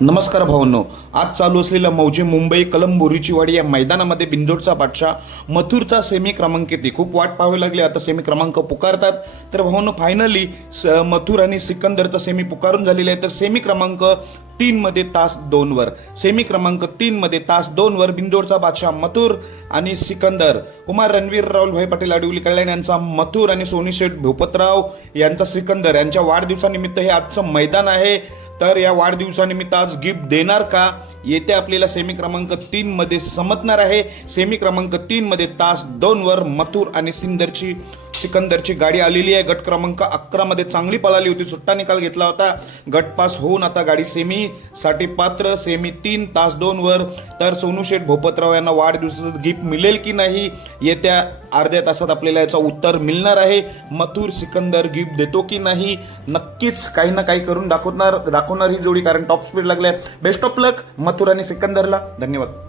नमस्कार भावांनो, आज चालू असलेल्या मौजे मुंबई कलम बोरीचीवाडी या मैदानामध्ये बिंजोडचा बादशाह मथुरचा सेमी क्रमांक येते. खूप वाट पाहावी लागली, आता सेमी क्रमांक पुकारतात. तर भावांनो, फायनली मथुर आणि सिकंदरचा सेमी पुकारून झालेला आहे. तर सेमी क्रमांक 3 मध्ये तास 2 वर सेमी क्रमांक 3 मध्ये तास 2 वर बिंजोडचा बादशाह मथुर आणि सिकंदर. कुमार रणवीर राहुलभाई पटेल आडिवली कल्याण यांचा मथुर आणि सोनी शेठ भूपतराव यांचा सिकंदर यांच्या वाढदिवसानिमित्त हे आजचं मैदान आहे. तर या वाढदिवसानिमित्त आज गिफ्ट देणार का, येते आपल्याला सेमी क्रमांक 3 मध्ये समजणार आहे. सेमी क्रमांक 3 मध्ये तास 2 वर मथुर आणि सिकंदरची गाडी आलेली आहे. गट क्रमांक 11 मध्ये चांगली पळाली होती, सुट्टा निकाल घेतला होता. गट पास होऊन आता गाडी सेमी साठी पात्र. सेमी 3 तास 2 वर. तर सोनू शेठ भोपतराव यांना वाढदिवसाचं गिफ्ट मिळेल की नाही, येत्या अर्ध्या तासात आपल्याला याचं उत्तर मिळणार आहे. मथुर सिकंदर गिफ्ट देतो की नाही, नक्कीच काही ना काही करून दाखवणार ही जोडी, कारण टॉप स्पीड लागलाय. बेस्ट ऑफ लक मथुर आणि सिकंदरला. धन्यवाद.